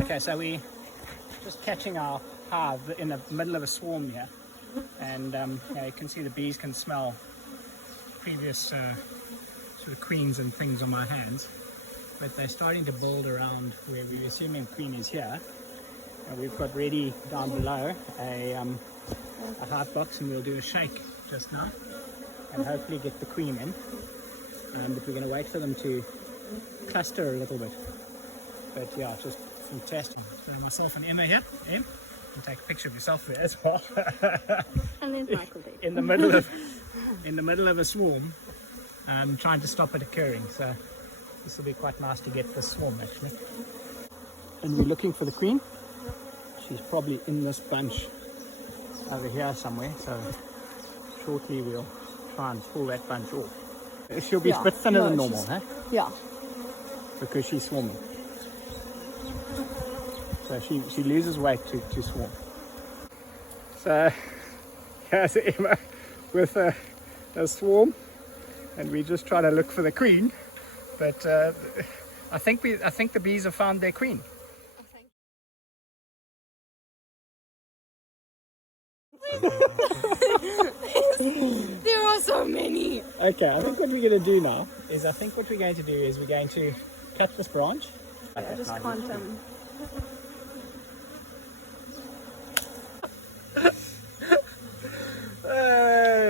Okay, so we just catching our hive in the middle of a swarm here, and you can see the bees can smell previous sort of queens and things on my hands, but they're starting to build around where we're assuming queen is here. And we've got ready down below a hive box, and we'll do a shake just now and hopefully get the queen in, but we're going to wait for them to cluster a little bit. But yeah, just fantastic. So myself and Emma here. Em, you can take a picture of yourself there as well. And there's Michael there. in the middle of a swarm, trying to stop it occurring. So this will be quite nice to get this swarm actually. And we're looking for the queen. She's probably in this bunch over here somewhere. So shortly we'll try and pull that bunch off. She'll be a bit thinner than normal, huh? Yeah. Because she's swarming. So she loses weight to swarm. So here's Emma with a swarm, and we're just trying to look for the queen. But I think the bees have found their queen. There are so many. Okay, I think what we're going to do now is we're going to cut this branch. I just can't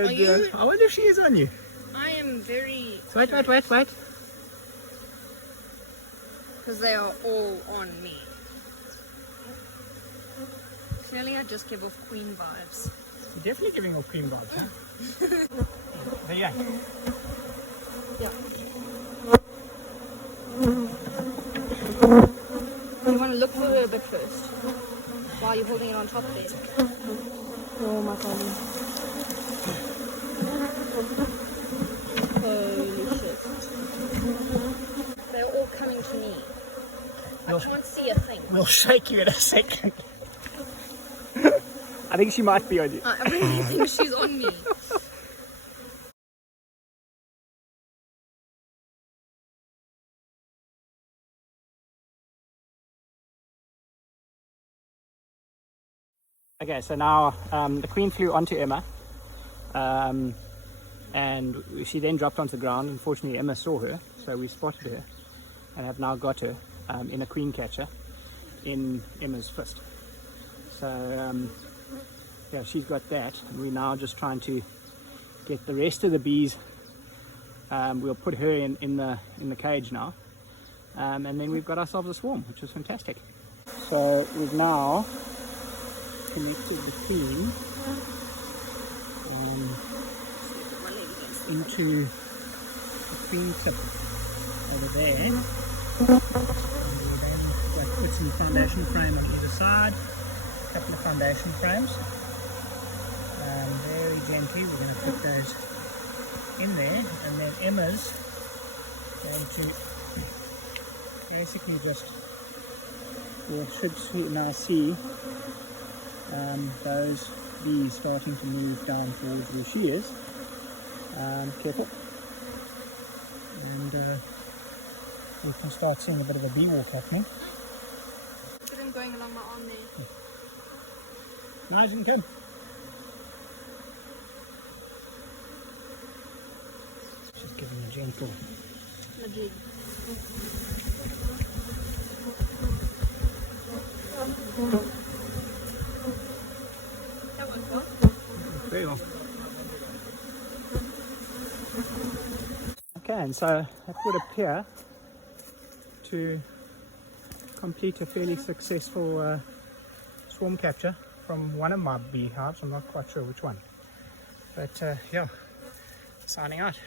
dear. I wonder if she is on you. I am very... Wait. Because they are all on me. Clearly I just give off queen vibes. You're definitely giving off queen vibes, huh? There you go. Yeah. You want to look for her a bit first, while you're holding it on top there. Oh my god. Holy shit. They're all coming to me. I can't see a thing. We'll shake you in a second. I think she might be on you. I really think she's on me. Okay, so now the queen flew onto Emma, and she then dropped onto the ground. Unfortunately, Emma saw her, so we spotted her and have now got her in a queen catcher in Emma's fist. So yeah, she's got that, and we're now just trying to get the rest of the bees. We'll put her in the cage now, and then we've got ourselves a swarm, which is fantastic. So we've now connected the queen into the queen tip over there, and we then put some foundation frame on either side, a couple of foundation frames, and very gently we're going to put those in there, and then Emma's going to basically just, we should now see those bees starting to move down towards where she is. Careful. And we can start seeing a bit of a bee walk happening. Look at them going along my arm there. Nice and good. Just giving a gentle. Legit. That was well. Very well. Okay, and so that would appear to complete a fairly successful swarm capture from one of my beehives. I'm not quite sure which one, but yeah, signing out.